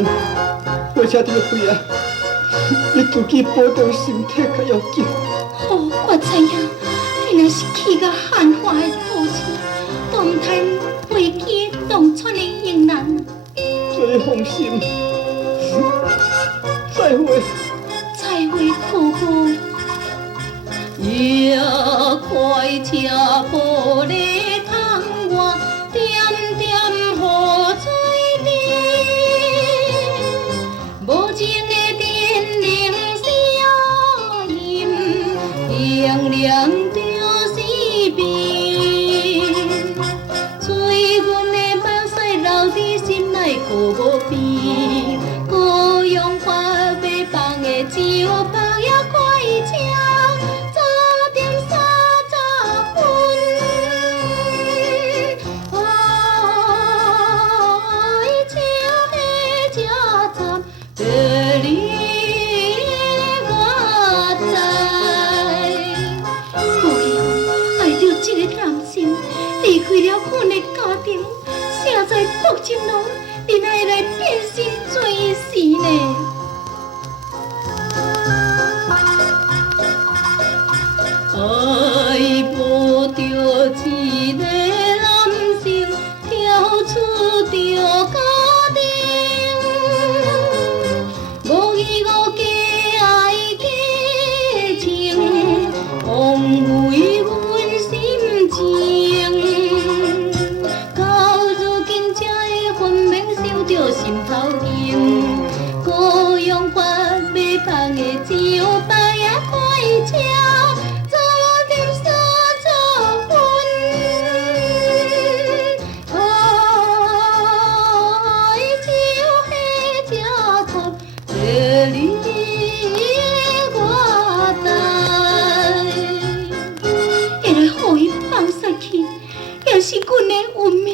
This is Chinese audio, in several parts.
难，我车得回啊！你自己保重身体较要紧。好，我知影，你若是去到汉化的途中，都唔通背起当初的英人。所以放心，再会。再会，姑姑。夜开车玻璃窗外，点点雨水滴，无情的电铃声音，凉凉就是眠。催阮的目屎流伫心内，顾无边。孤阳花尾放的酒包也开车。离开了阮的家庭，正在北京路，你哪会来变心做伊事呢？爱无着一个男性，跳出着家庭，无义无假爱假情，枉为阮心情。着心头硬，孤阳花尾放的酒包也开车，早点相做婚。爱就下这插，这里我待，会来互伊放杀去，也是阮的运命。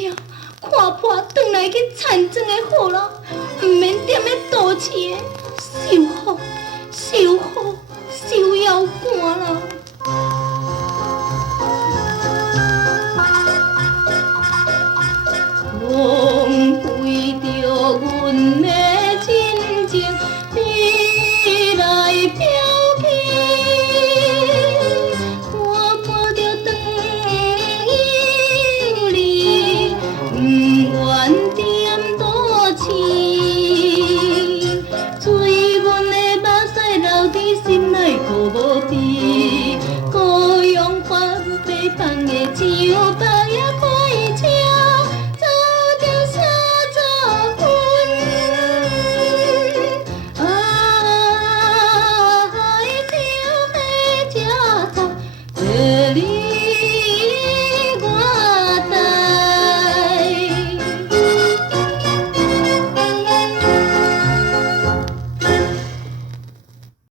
看破转来去田庄的好啦，毋免踮咧都市的受苦、受妖寒啦。